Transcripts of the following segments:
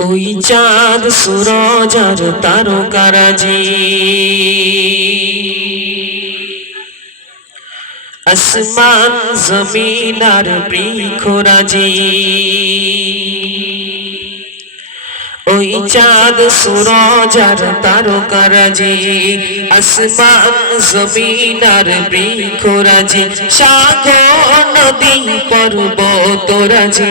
ওই চাঁদ সূরজ আর তারকারাজি আসমান জমিন আর বৃক্ষরাজি ওই চাঁদ সূরজ আর তারকারাজি আসমান জমিন আর বৃক্ষরাজি সাগর নদী পর্বতরাজি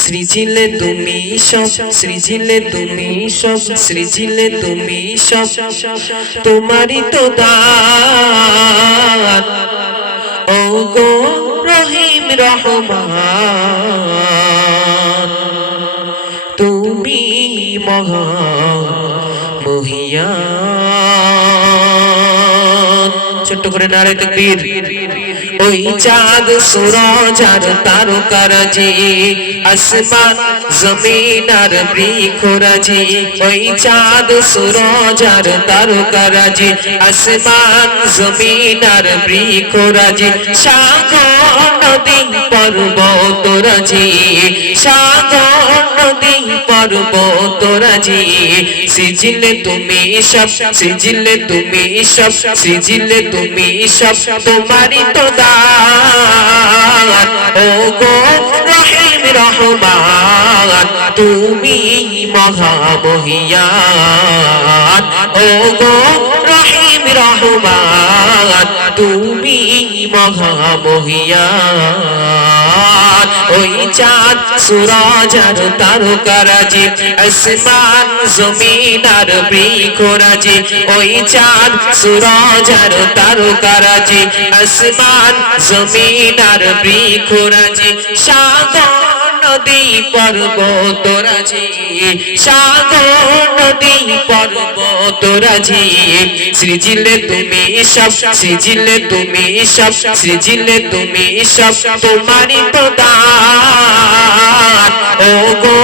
সৃজিলে তুমি সব সৃজিলে তুমি সব সৃজিলে তুমি সব তোমারই তো দান ও গো রহিম রহমান তুমি মহা মহিয়ান ছোট্ট করে নারে তাকবীর ওই চাঁদ সূরজ আর তারকারাজি আসমান জমিন আর বৃক্ষরাজি ওই চাঁদ সূরজ আর তারকারাজি আসমান জমিন আর বৃক্ষরাজি সাগর নদী পর্বতরাজি সাগর নদী পর্বতরাজি সৃজিলে তুমি সব সৃজিলে তুমি সব সৃজিলে তুমি সব তোমারই তো দান ও গো রহিম রহমান তুমি মহা মহিয়ান ও গো রহিম রহমান তুমি মহা মহিয়ান ওই চাঁদ সূরজ আর তারকারাজি আসমান জমিন আর বৃক্ষরাজি ওই চাঁদ সূরজ আর তারকারাজি আসমান জমিন আর বৃক্ষরাজি সাগর নদী পর্বতরাজি সাগর নদী পর্বতরাজি সৃজিলে তুমি সব সৃজিলে তুমি সব সৃজিলে তুমি সব তোমারই তো দান ও গো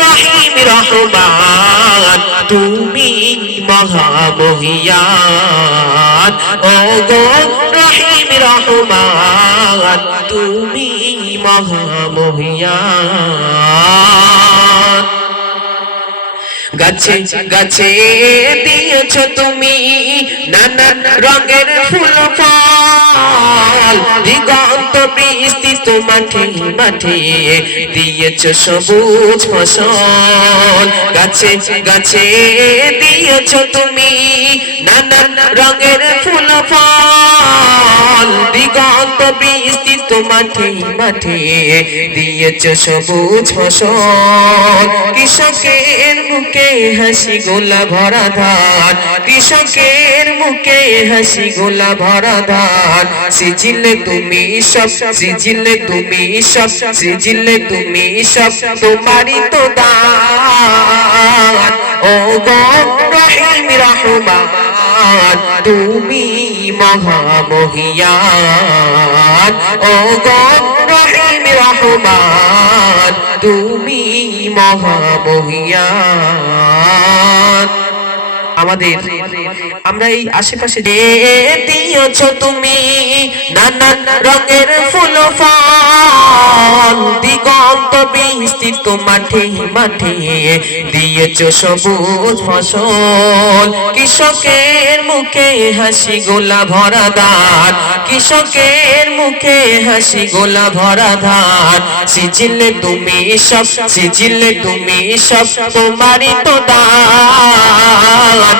রহিম রহমান তুমি মহা মহিয়ান ও গো রহিম রহমান তুমি মহা মহিয়ান গাছে গাছে দিয়েছ তুমি নানান রঙের ফুল ফল দিগন্ত বিস্তৃত মাঠে মাঠে দিয়েছ সবুজ ফসল গাছে গাছে দিয়েছ তুমি নানান রঙের ফুল ফল দিগন্ত বিস্তৃত মাঠে মাঠে দিয়েছ সবুজ ফসল কৃষকের মুখে হাসি গোলা ভরা ধান কৃষকের মুখে হাসি গোলা ভরা ধান সৃজিলে তুমি সব সৃজিলে তুমি সব সৃজিলে তুমি সব তোমারই তো দান ও গো রহিম রহমান তুমি মহা মহিয়ান ও গো রহিম রহমান তুমি মহা মহিয়ান আমাদের আমরা এই আশেপাশে দিয়েছ তুমি নানান রঙের ফুল ফল দিগন্ত বিস্তৃত মাঠে মাঠে দিয়েছ সবুজ ফসল কৃষকের মুখে হাসি গোলা ভরা ধান কৃষকের মুখে হাসি গোলা ভরা ধান সৃজিলে তুমি সব সৃজিলে তুমি সব তোমারই তো দান